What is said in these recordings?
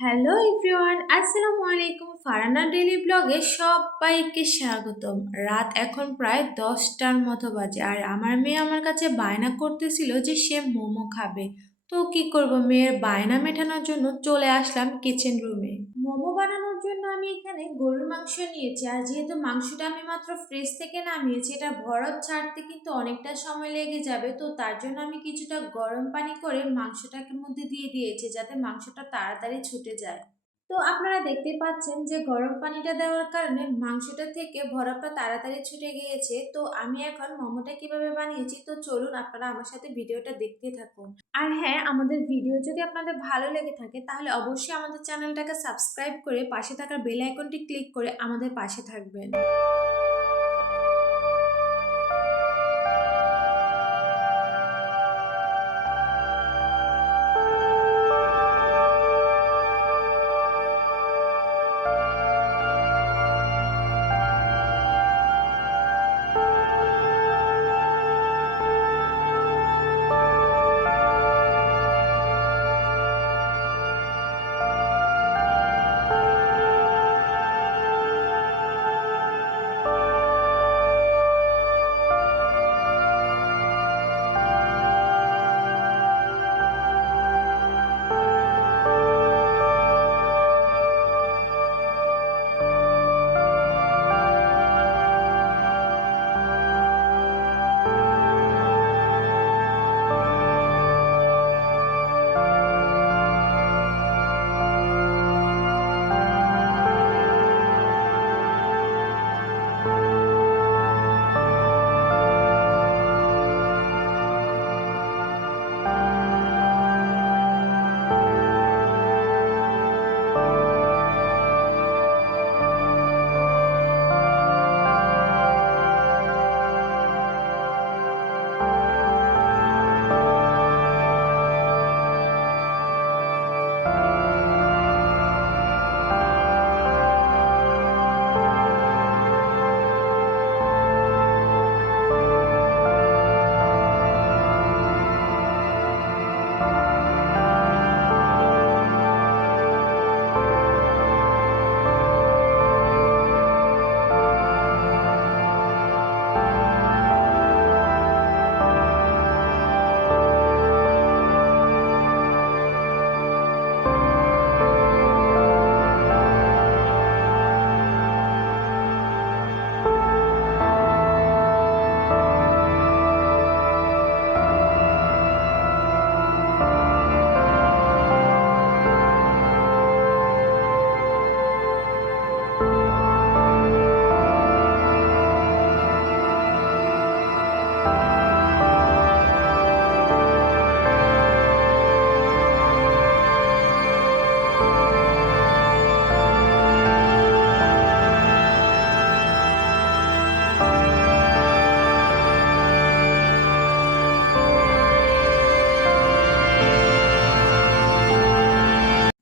Hello everyone, আসসালামু আলাইকুম। ফারানা daily ব্লগে সবাইকে স্বাগতম। রাত এখন প্রায় 10টার মতো বাজে, আর আমার মেয়ে আমার কাছে বায়না করতেছিল যে সে মোমো খাবে। তো কি করব, মেয়ের বায়না মেটানোর জন্য চলে আসলাম কিচেন রুমে। মোমো বানানোর জন্য আমি এখানে গরুর মাংস নিয়েছি, আর যেহেতু মাংসটা আমি মাত্র ফ্রিজ থেকে নামিয়েছি, এটা বরফ ছাড়তে কিন্তু অনেকটা সময় লেগে যাবে। তো তার জন্য আমি কিছুটা গরম পানি করে মাংসটাকে মধ্যে দিয়ে দিয়েছি, যাতে মাংসটা তাড়াতাড়ি ছুটে যায়। তো আপনারা দেখতে পাচ্ছেন যে গরম পানিটা দেওয়ার কারণে মাংসটা থেকে বরফটা তাড়াতাড়ি ছুটে গিয়েছে। তো আমি এখন মোমোটা কিভাবে বানিয়েছি, তো চলুন আপনারা আমার সাথে ভিডিওটা দেখতে থাকুন। আর হ্যাঁ, আমাদের ভিডিও যদি আপনাদের ভালো লেগে থাকে তাহলে অবশ্যই আমাদের চ্যানেলটাকে সাবস্ক্রাইব করে পাশে থাকা বেল আইকনটি ক্লিক করে আমাদের পাশে থাকবেন।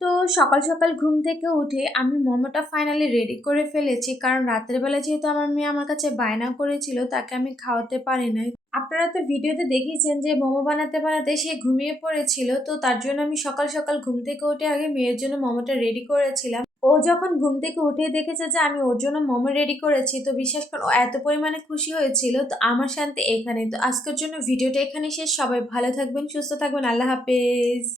তো সকাল সকাল ঘুম থেকে উঠে আমি মোমোটা ফাইনালি রেডি করে ফেলেছি, কারণ রাতের বেলা যেহেতু আমার মেয়ে আমার কাছে বায়না করেছিল, তাকে আমি খাওয়াতে পারি নাই। আপনারা তো ভিডিওতে দেখিয়েছেন যে মোমো বানাতে বানাতে সে ঘুমিয়ে পড়েছিল। তো তার জন্য আমি সকাল সকাল ঘুম থেকে উঠে আগে মেয়ের জন্য মোমোটা রেডি করেছিলাম। ও যখন ঘুম থেকে উঠে দেখেছে যে আমি ওর জন্য মোমো রেডি করেছি, তো বিশ্বাস করো ও এত পরিমাণে খুশি হয়েছিল। তো আমার শান্তি এখানে। তো আজকের জন্য ভিডিওটা এখানে শেষ। সবাই ভালো থাকবেন, সুস্থ থাকবেন, আল্লাহ হাফেজ।